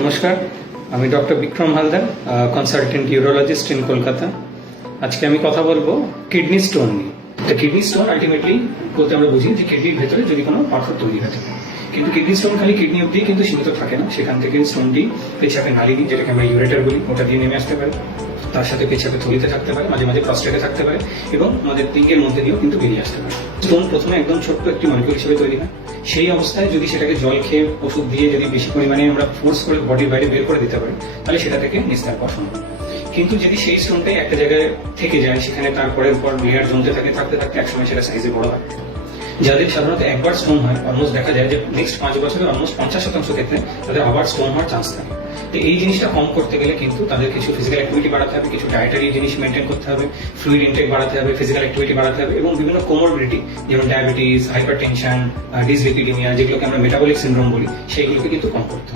নমস্কার, আমি doctor Bikram Haldar, consultant urologist in Kolkata. আজকে আমি কথা বলবো কিডনি স্টোন নিয়ে। কিডনি স্টোন আলটিমেটলি বলতে আমরা বুঝি যে কিডনির ভেতরে যদি কোনো পাথর তৈরি হয়ে থাকে, কিন্তু কিডনি স্টোন খালি কিডনি অব্দি কিন্তু সীমিত থাকে না। সেখান থেকে স্টোনটি পেছাপে নালী, যেটাকে আমরা ইউরেটার বলি, ওটা দিয়ে নেমে আসতে পারে। তার সাথে পেছাপে থলিতে থাকতে পারে, মাঝে মাঝে প্রস্টেটে থাকতে পারে, এবং আমাদের পিঙ্কের মধ্যে দিয়েও কিন্তু বেরিয়ে আসতে পারে। স্টোন প্রথমে একদম ছোট্ট একটি মলিকিউল হিসেবে তৈরি হয়। সেই অবস্থায় যদি সেটাকে জল খেয়ে, ওষুধ দিয়ে যদি বেশি পরিমাণে আমরা ফোর্স করে বডির বাইরে বের করে দিতে পারি, তাহলে সেটা থেকে নিস্তার পাওয়া সম্ভব। কিন্তু যদি সেই স্টোনটাই একটা জায়গায় থেকে যায়, সেখানে তারপরের পর লেয়ার জমতে থাকে, থাকতে থাকতে একসময় সেটা সাইজে বড় হয়। যাদের সাধারণত একবার স্টোন হয়, অলমোস্ট দেখা যায় যে নেক্সট 5 বছরে অলমোস্ট 50% ক্ষেত্রে তাদের আবার স্টোন হওয়ার চান্স থাকে। তো এই জিনিসটা কম করতে গেলে কিন্তু তাদের কিছু ফিজিক্যাল অ্যাক্টিভিটি বাড়াতে হবে, কিছু ডায়েটারি জিনিস মেনটেন করতে হবে, ফ্লুইড ইনটেক বাড়াতে হবে, ফিজিক্যাল অ্যাক্টিভিটি বাড়াতে হবে, এবং বিভিন্ন কোমরবিডিটি যেমন ডায়াবেটিস, হাইপারটেনশন, ডিসলিপিডিমিয়া, যেগুলোকে আমরা মেটাবলিক সিনড্রোম বলি, সেইগুলোকে কিন্তু কম করতে হবে।